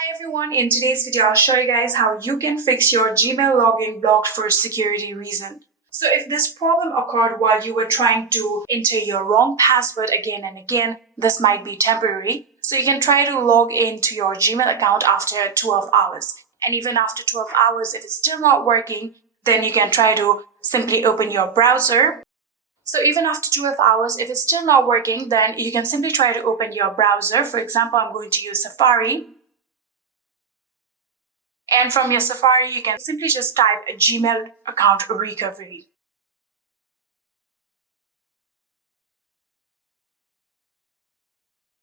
Hi everyone, in today's video I'll show you guys how you can fix your Gmail login blocked for security reason. So if this problem occurred while you were trying to enter your wrong password again and again, this might be temporary. So you can try to log into your Gmail account after 12 hours. And even after 12 hours, if it's still not working, then you can try to simply open your browser. So even after 12 hours, if it's still not working, then you can simply try to open your browser. For example, I'm going to use Safari. And from your Safari, you can simply just type a Gmail account recovery.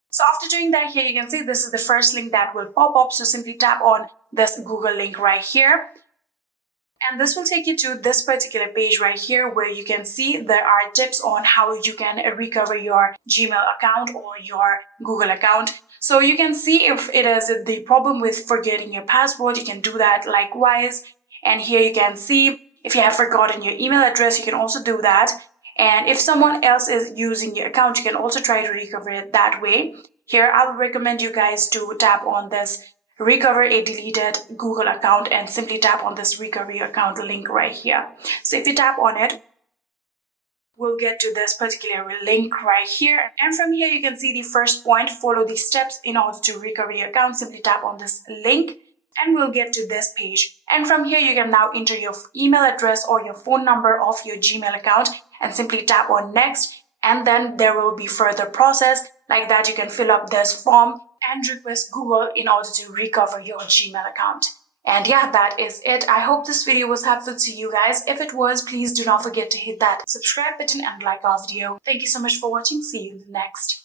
So after doing that, here you can see this is the first link that will pop up. So simply tap on this Google link right here. And this will take you to this particular page right here where you can see there are tips on how you can recover your Gmail account or your Google account. So you can see if it is the problem with forgetting your password, you can do that likewise. And here you can see if you have forgotten your email address, you can also do that. And if someone else is using your account, you can also try to recover it that way. Here, I would recommend you guys to tap on this recover a deleted Google account and simply tap on this recovery account link right here. So if you tap on it, we'll get to this particular link right here. And from here, you can see the first point, follow these steps in order to recover your account. Simply tap on this link and we'll get to this page. And from here, you can now enter your email address or your phone number of your Gmail account and simply tap on next. And then there will be further process like that. You can fill up this form and request Google in order to recover your Gmail account. And yeah, that is it. I hope this video was helpful to you guys. If it was, please do not forget to hit that subscribe button and like our video. Thank you so much for watching. See you in the next.